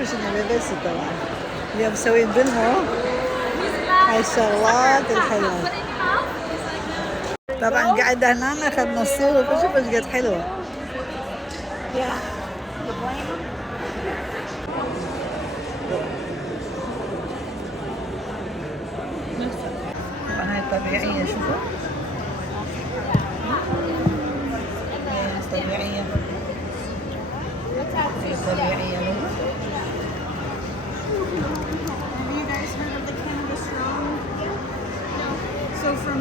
شوفوا شنو لابسه طبعا. اليوم مسوين بالمول هاي الشغلات الحلوة. طبعا قاعدة هنا اخذنا الصورة وشوفوا ايش قد حلوة. طبعا هاي طبيعية شوفوا. طبيعية. هي طبيعية لغة. So from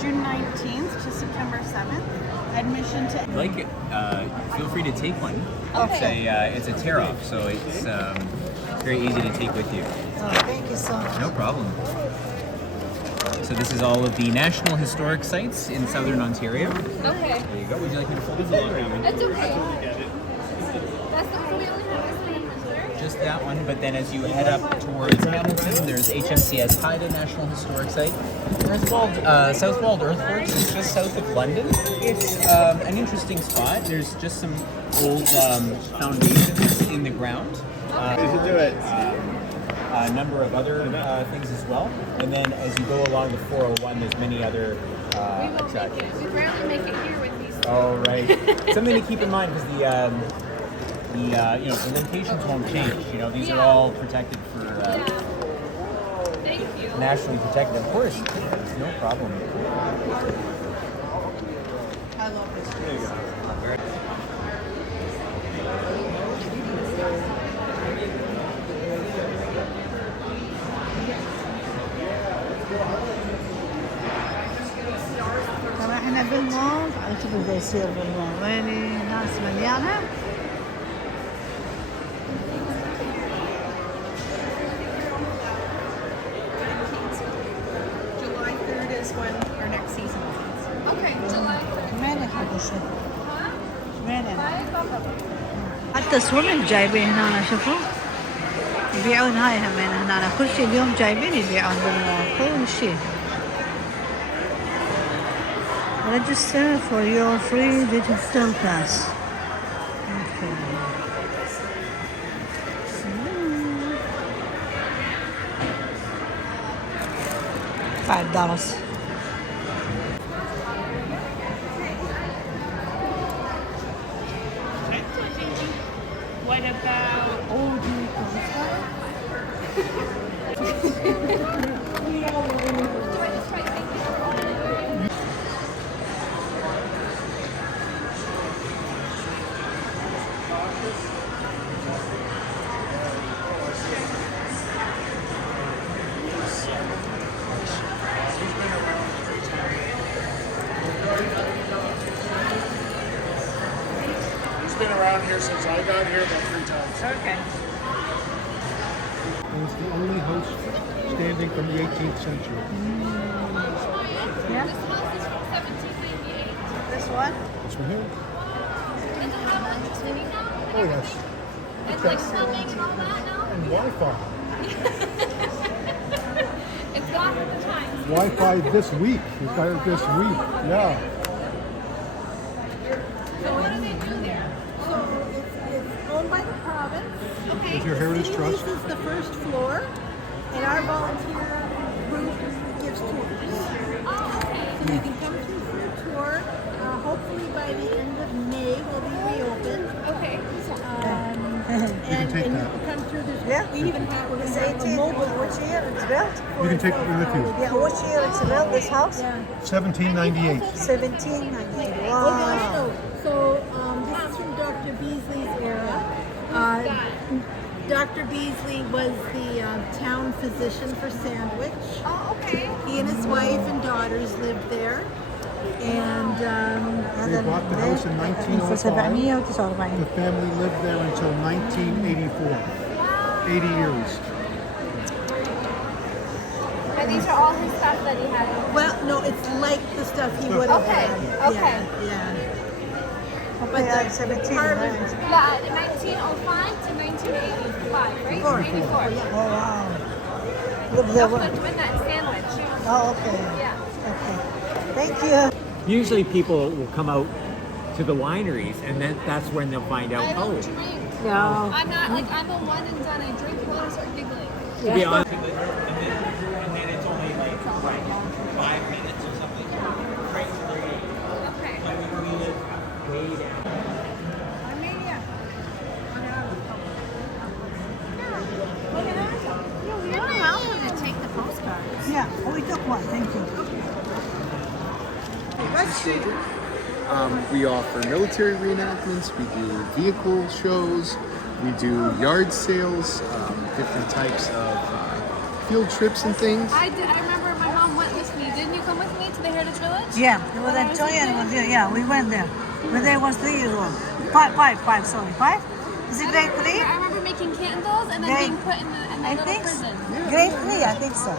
June 19th to September 7th, admission to. Like it, feel free to take one. Okay. It's a tear off, so it's very easy to take with you. Oh, thank you so much. No problem. So this is all of the National Historic Sites in Southern Ontario. Okay. There you go. Would you like me to fold it along? That's okay. That's the we only have this one in reserve. Just that one, but then as you head up towards Hamilton, there's HMCS Haida National Historic Site. Southwold Earthworks is just south of London. It's an interesting spot. There's just some old foundations in the ground. A number of other things as well. And then as you go along the 401, there's many other attractions. We rarely make it here with these. Oh, right. Something to keep in mind because the locations won't change. You know, these are all protected for Thank you. nationally protected. Of course, no problem. I love this. There you go. طبعا احنا بالمول. تعالوا شوفوا ايش يصير بالمول. ويلي ناس مليانة. July 3rd is when our next season opens. Okay, July 3rd. مالك هذا الشيء؟ مالك؟ حتى سويمنج جايبين هنا شوفوا. يبيعون هاي همين هنا. كل شيء اليوم جايبين يبيعون بالمول. كل شيء. Register for your free digital pass. Okay. $5. What about old New Been around here since I got here about 3 times. Okay. And it's the only house standing from the 18th century. Yeah. This house is from 1798. This one? This one here? Does it have electricity now? Oh yes. It's like plumbing and all that now? And Wi-Fi. It's gone with the times. Wi-Fi this week. We got it this week. Yeah. So what do they do there? So it's owned by the province. Okay. Is your Heritage City Trust? leases the first floor, and our volunteer group gives tours. Oh, okay. So you can come through for a tour. Hopefully by the end of May we'll be reopened. Okay. And take you that. can come through this. Yeah. We even have we're It's gonna have a 18. mobile Which year it's built? You can take it with you. Yeah, which year it's built, this house? Yeah. 1798. 1798. Oh gosh, Wow. no. So this is from Dr. Beasley's era. Dr. Beasley was the town physician for Sandwich. Oh, okay. He and his wife and daughters lived there. And They bought the house in 1905. 1749. The family lived there until 1984. 80 years. And these are all his stuff that he had. well, no, it's like the stuff he would have Okay, had. okay. Yeah. But the 17. carbon- Yeah, 1905 to 1985, right? 84. Oh, wow. Live there. That's when that sandwich. Oh, okay. Yeah. Okay. Thank you. Usually people will come out to the wineries, and then that's when they'll find out. I Oh, don't drink. No. I'm not like I'm a one and done. I drink a lot, I start giggling. to be honest, And then it's only like 5 minutes or something. Right to the lake. Okay. Like we live way down. Armenia. Take the postcards. Yeah, oh, we took one. Thank you. We offer military reenactments, we do vehicle shows, we do yard sales, different types of field trips and things. I remember my mom went with me. Didn't you come with me to the Heritage Village? Yeah, it was Antonia was there. Yeah, we went there. When they was 3 years old. Five, sorry. 5? Is it grade 3? I remember making candles and then Grade- being put in the I little think prison. grade 3, I think so.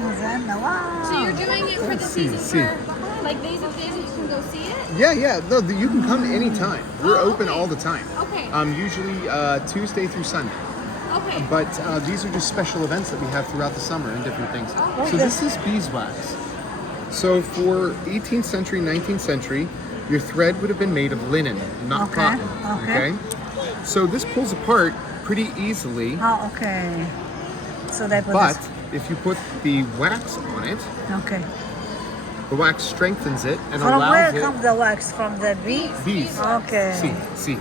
Wow. So you're doing it for the season see. for like days and days that you can go see it? Yeah, no, you can come anytime. We're open all the time. Okay. Usually Tuesday through Sunday. Okay. But these are just special events that we have throughout the summer and different things. So this is beeswax. So for 18th century, 19th century, your thread would have been made of linen, not Okay, cotton. okay. So this pulls apart pretty easily, Oh, okay. So they put but this. if you put the wax on it, Okay. the wax strengthens it and From allows where it. comes the wax? From the bees? Bees. Okay. See.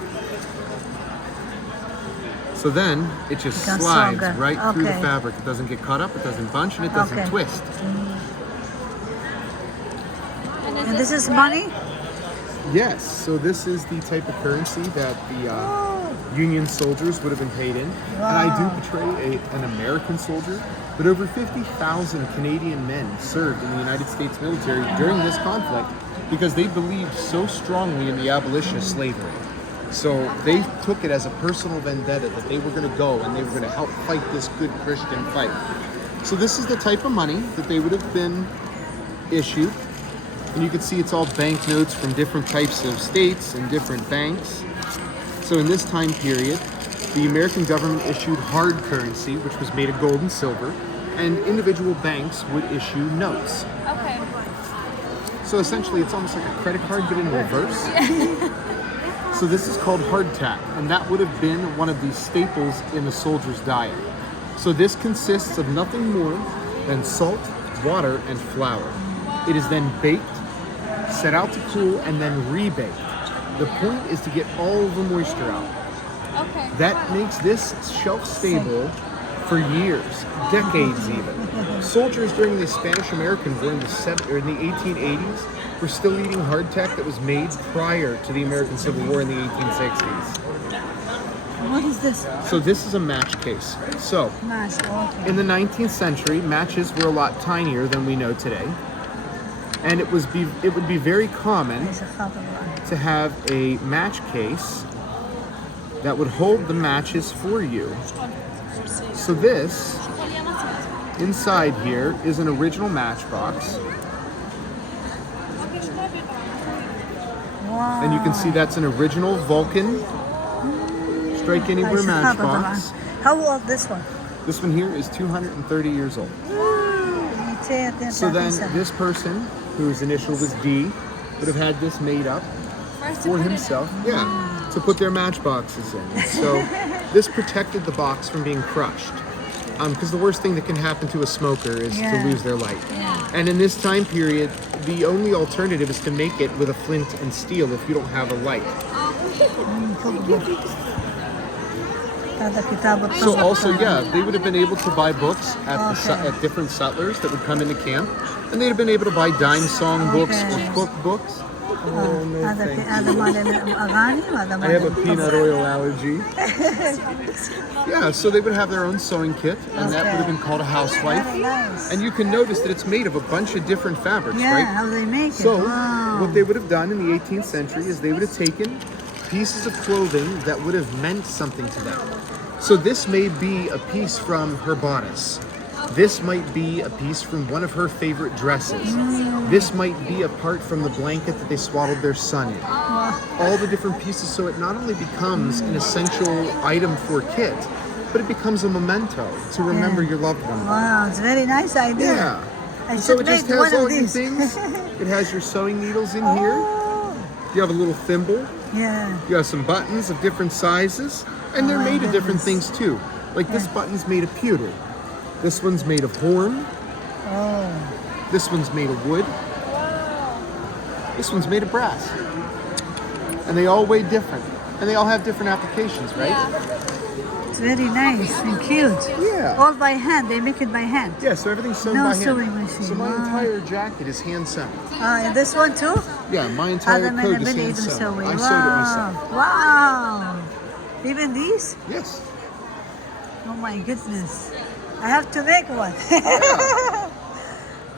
So then it just Becomes slides stronger. right through the Okay. fabric. It doesn't get caught up, it doesn't bunch, and it doesn't Okay. twist. And this is money? Yes, so this is the type of currency that the Union soldiers would have been paid in. And I do portray an American soldier, but over 50,000 Canadian men served in the United States military during this conflict because they believed so strongly in the abolition of slavery. So they took it as a personal vendetta that they were going to go and they were going to help fight this good Christian fight. So this is the type of money that they would have been issued. And you can see it's all banknotes from different types of states and different banks. So in this time period, the American government issued hard currency, which was made of gold and silver, and individual banks would issue notes. Okay. So essentially it's almost like a credit card, but in reverse. So this is called hardtack, and that would have been one of the staples in the soldier's diet. So this consists of nothing more than salt, water, and flour. It is then baked, set out to cool, and then rebaked. The point is to get all the moisture out. Okay. That makes this shelf stable for years, decades even. Soldiers during the Spanish-American War in the 1880s were still eating hardtack that was made prior to the American Civil War in the 1860s. What is this? So this is a match case. So Nice. Okay. in the 19th century, matches were a lot tinier than we know today. And it would be very common It's a copper one. to have a match case that would hold the matches for you. So this, inside here, is an original matchbox. Wow. And you can see that's an original Vulcan Strike Anywhere It's a copper matchbox. one. How old this one? This one here is 230 years old. So then this person, whose initial was D, would have had this made up for himself. Yeah, to put their matchboxes in. So this protected the box from being crushed. Because the worst thing that can happen to a smoker is to Yeah. lose their light. And in this time period, the only alternative is to make it with a flint and steel if you don't have a light. So also, yeah, they would have been able to buy books at different settlers that would come into camp, and they'd have been able to buy dime song books or cookbooks. Oh, no, thank you. I have a peanut oil allergy. Yeah, so they would have their own sewing kit, and that would have been called a housewife. Very nice. And you can notice that it's made of a bunch of different fabrics, Yeah, right? how they make it. So, Wow. what they would have done in the 18th century is they would have taken pieces of clothing that would have meant something to them. So this may be a piece from her bodice. This might be a piece from one of her favorite dresses. This might be a part from the blanket that they swaddled their son in. All the different pieces, so it not only becomes an essential item for a kid, but it becomes a memento to remember your loved one. Wow, it's a very nice idea. Yeah. I So should it just make has one all of your these. things. It has your sewing needles in here. You have a little thimble. Yeah. You have some buttons of different sizes, and they're Oh my made of different goodness. things too. Like this button's made of pewter. This one's made of horn. Oh. This one's made of wood. This one's made of brass. And they all weigh different. And they all have different applications, right? It's very nice and cute. Yeah. All by hand. They make it by hand. Yeah, so everything's sewn No by hand. sewing machine. So my Wow. entire jacket is hand sewn. And this one too? Yeah, my entire Other coat is than hand even sewn. sewing. I sewed it myself. Wow. Even these? Yes. Oh my goodness. I have to make one.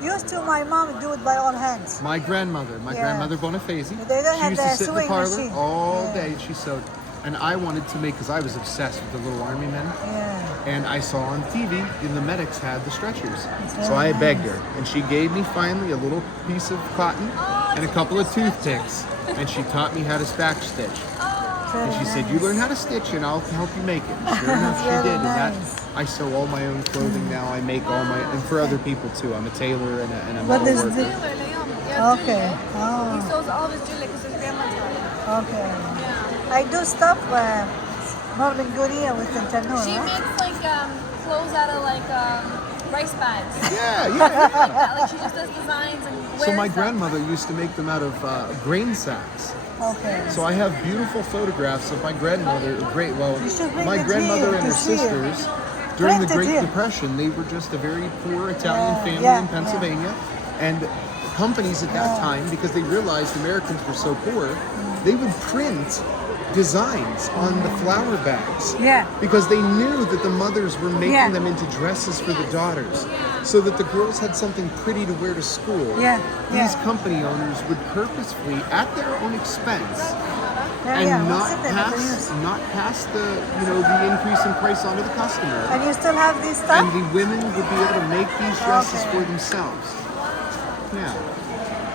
Used to my mom do it by all hands. My grandmother Yeah. Boniface, But they don't she have used the to sit in the sewing parlor machine. all Yeah. day. She sewed. And I wanted to make, because I was obsessed with the little army men. Yeah. And I saw on TV, and the medics had the stretchers. That's So I very begged nice. her, and she gave me finally a little piece of cotton and a couple of toothpicks. And she taught me how to back stitch. And she said, "You learn how to stitch, and I'll help you make it." And sure enough, she Very did. And that, nice. I sew all my own clothing now. I make all my, and for other people too. I'm a tailor and a What metal is worker. this? Jeweler, Leon. Yeah, Okay. He Oh. sells all of his jewelry because his grandma taught him. Okay. Yeah. I do stuff more than Korea with the tanur, She huh? makes like clothes out of like rice bags. Yeah, yeah. Yeah, like she just does designs and wears So my them. grandmother used to make them out of grain sacks. Okay. So I have beautiful photographs of my grandmother. Great, well, You should bring my it grandmother here and her to see it. sisters during the Print it Great here. Depression, they were just a very poor Italian Yeah, family yeah, in Pennsylvania, and companies at that time, because they realized Americans were so poor, they would print designs on the flour bags. Yeah. Because they knew that the mothers were making Yeah. them into dresses for the daughters, so that the girls had something pretty to wear to school. Yeah, These yeah. company owners would purposefully, at their own expense, Yeah, and yeah. not What's it then? not pass the the increase in price onto the customer. And you still have this And stuff? the women would be able to make these dresses Okay. for themselves. Yeah.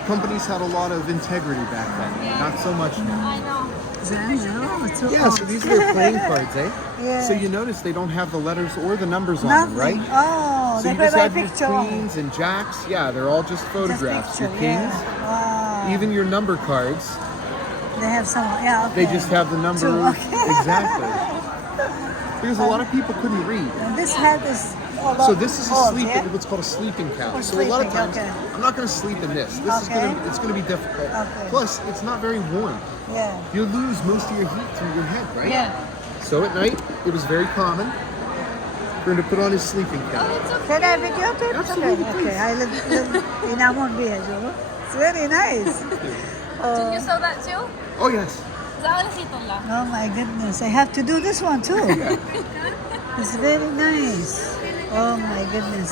Companies had a lot of integrity back then. Not so much now. I know. Oh, it's so Yeah, so these are their playing cards, eh? Yeah. So you notice they don't have the letters or the numbers on Nothing. them, right? Oh, So they you put just my have your picture on. queens and jacks. Yeah, they're all just photographs. Your picture, kings, yeah. Wow. even your number cards, They have some, yeah, okay. they just have the number. Two, okay. Exactly. Because a lot of people couldn't read. And this hat is So this is a old, sleeping, yeah? what's called a sleeping couch. Oh, So a lot of sleeping, times, okay. I'm not going to sleep in this. This is Okay. it's going to be difficult. Okay. Plus, it's not very warm. Yeah. You lose most of your heat through your head, right? Yeah. So at night, it was very common for him to put on his sleeping couch. Can I video it? Absolutely, Okay, please. okay. I live in Amon Viejo. It's very nice. Didn't you sew that too? Oh yes. Oh my goodness, I have to do this one too. It's very nice. Oh my goodness.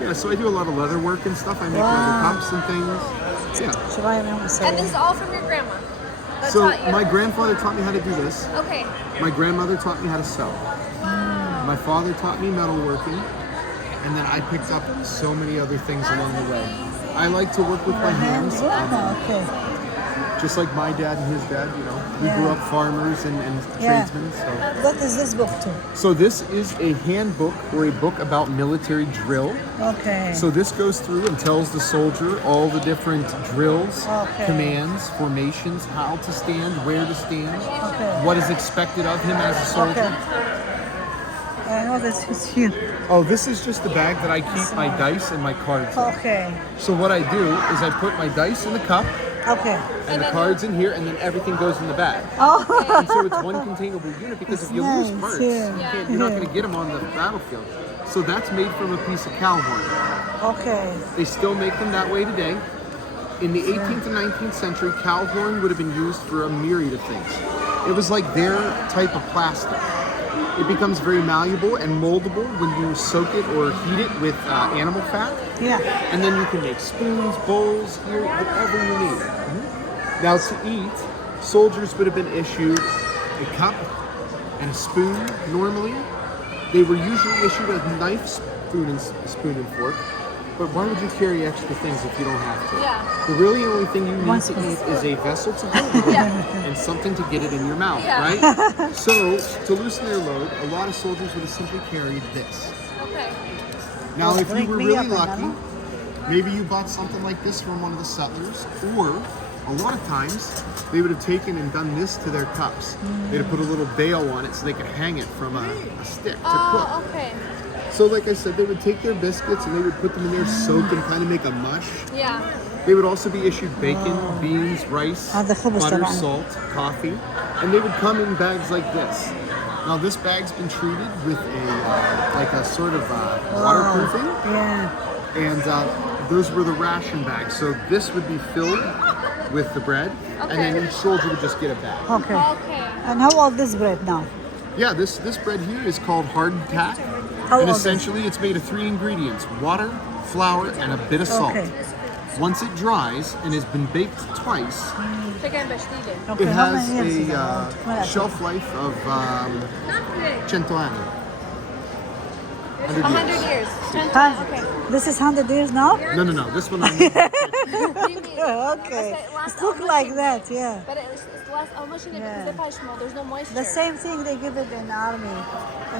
Yeah, so I do a lot of leather work and stuff. I make Wow. leather cups and things. Yeah. Try and And this is all from your grandma. That So taught you. my grandfather taught me how to do this. Okay. My grandmother taught me how to sew. My father taught me metalworking. And then I picked up so many other things along the way. I like to work with my hands. Okay. Just like my dad and his dad, we grew Yeah. up farmers and Yeah. tradesmen. What is this book too? So this is a handbook or a book about military drill. Okay. So this goes through and tells the soldier all the different drills, Okay. commands, formations, how to stand, where to stand, Okay. what is expected of him as a soldier. Okay. I know this is here. Oh, this is just the bag that I keep my dice and my cards in. Okay. So what I do is I put my dice in the cup Okay. and the cards in here, and then everything goes in the bag. Oh. And so it's one containable unit, because if you lose Nice, parts, yeah. you're not going to get them on the battlefield. So that's made from a piece of cow horn. Okay. They still make them that way today. In the 18th and 19th century, cow horn would have been used for a myriad of things. It was like their type of plastic. It becomes very malleable and moldable when you soak it or heat it with animal fat. Yeah. And then you can make spoons, bowls, whatever you need. Now to eat, soldiers would have been issued a cup and a spoon normally. They were usually issued a knife, spoon and fork. But why would you carry extra things if you don't have to? Yeah. The really only thing you need to eat is a vessel to hold it Yeah. and something to get it in your mouth, Yeah. right? So to loosen their load, a lot of soldiers would have simply carried this. Okay. Now, if you Break were me really up, lucky, Anna. maybe you bought something like this from one of the settlers, or a lot of times they would have taken and done this to their cups. They'd have put a little bail on it so they could hang it from a stick to cook. Oh, okay. So like I said, they would take their biscuits and they would put them in there, soak them, kind of make a mush. Yeah. They would also be issued bacon, beans, rice, هذا خبز butter, طبعاً. salt, coffee, and they would come in bags like this. Now this bag's been treated with a like a sort of waterproofing, Yeah. and those were the ration bags. So this would be filled with the bread, and then each soldier would just get a bag. Okay. Okay. And how old this bread now? Yeah, this bread here is called hardened tack, How and old is essentially it's made of 3 ingredients: water, flour, and a bit of salt. Okay. Once it dries and has been baked twice, Chicken bashdide. Okay. it how has many years is a it? shelf life of 100 anni. 100 years. Okay. This is 100 years now? No. This one. Okay. It look like that, yeah. But it's less. How much Yeah. There's no moisture. The same thing they give it in army.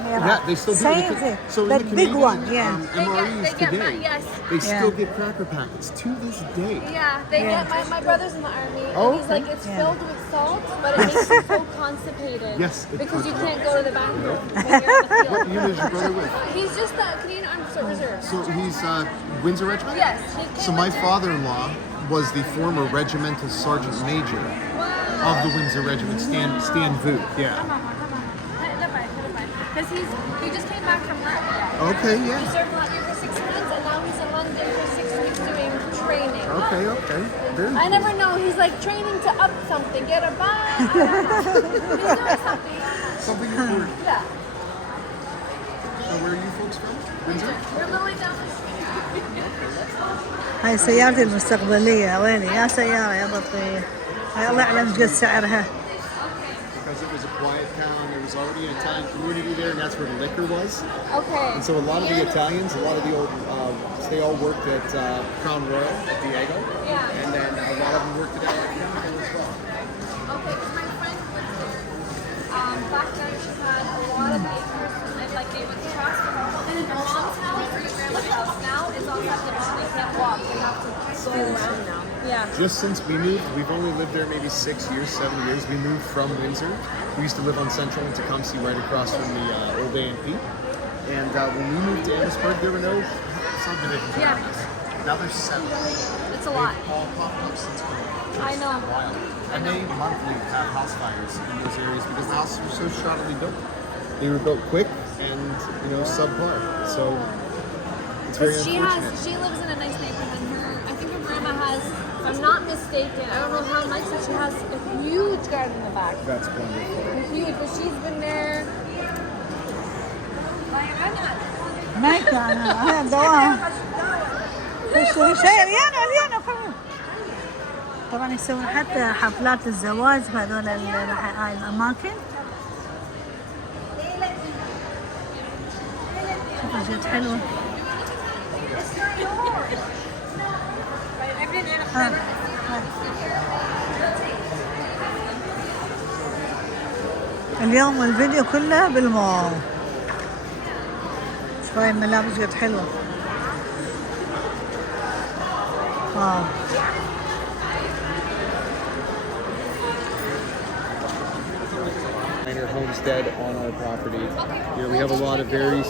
Yeah, they still do. Same thing. So in That the big Canadian, one, yeah. MREs they get today, yes. they still Yeah. get cracker packets to this day. Yeah, they Yeah. get my brother's in the army, and Oh, he's okay. like, it's Yeah. filled with salt, but it makes you so constipated. Yes, it because you does. can't go to the bathroom when you're in the What field. unit is your brother with? He's just the Canadian Armed Reserve. So he's Windsor Regiment? Yes. he came So my with- father-in-law was the former regimental sergeant major of the Windsor Regiment, Stan Voot. Yeah. Because he just came back from Latvia. Okay, He yeah. served in Latvia for 6 months, and now he's in London for 6 weeks doing training. Okay. Very I cool. never know. He's like training to up something, get a bus. I don't know. He's doing something. Something important. Yeah. So where are you folks from? Windsor? We're literally down the street. هاي سيارتي المستقبلية ويني يا سيارة يا بطيء هاي الله يعلم ايش قد سعرها Because it was a quiet town, there was already an Italian community there, and that's where the liquor was. Okay. And so a lot of the Italians, a lot of the old, they all worked at Crown Royal at Diego. Yeah. And then a lot of them worked at Alabama as well. Okay, because my friend was there. Back then she had a lot of acres, and like they would trust her. And her mom's house or your grandma's house now is on that little they can't walk. They have to go around now. Yeah. Just since we moved, we've only lived there maybe 6 years, 7 years. We moved from Windsor. We used to live on Central in Tecumseh, right across from the old A&P. And when we moved to Amherstburg, there were no subdivisions around us. Now there's 7. It's a lot. They've all popped up since COVID. I know. Wild. And they monthly have house fires in those areas because the houses were so shoddily built. They were built quick and, subpar. So it's very unfortunate. She lives in a nice neighborhood. I think her grandma has, if I'm not mistaken, I don't know how much, but she has a huge garden in the back. That's wonderful. Huge, but she's been there. ما يكفي هاي الدوام شيء ريانة طبعا يسوون حتى حفلات الزواج في هذول هاي الأماكن شوفوا جد حلوة اليوم الفيديو كله بالمول شوي الملابس قد حلوة واو Homestead on our property. We have a lot of very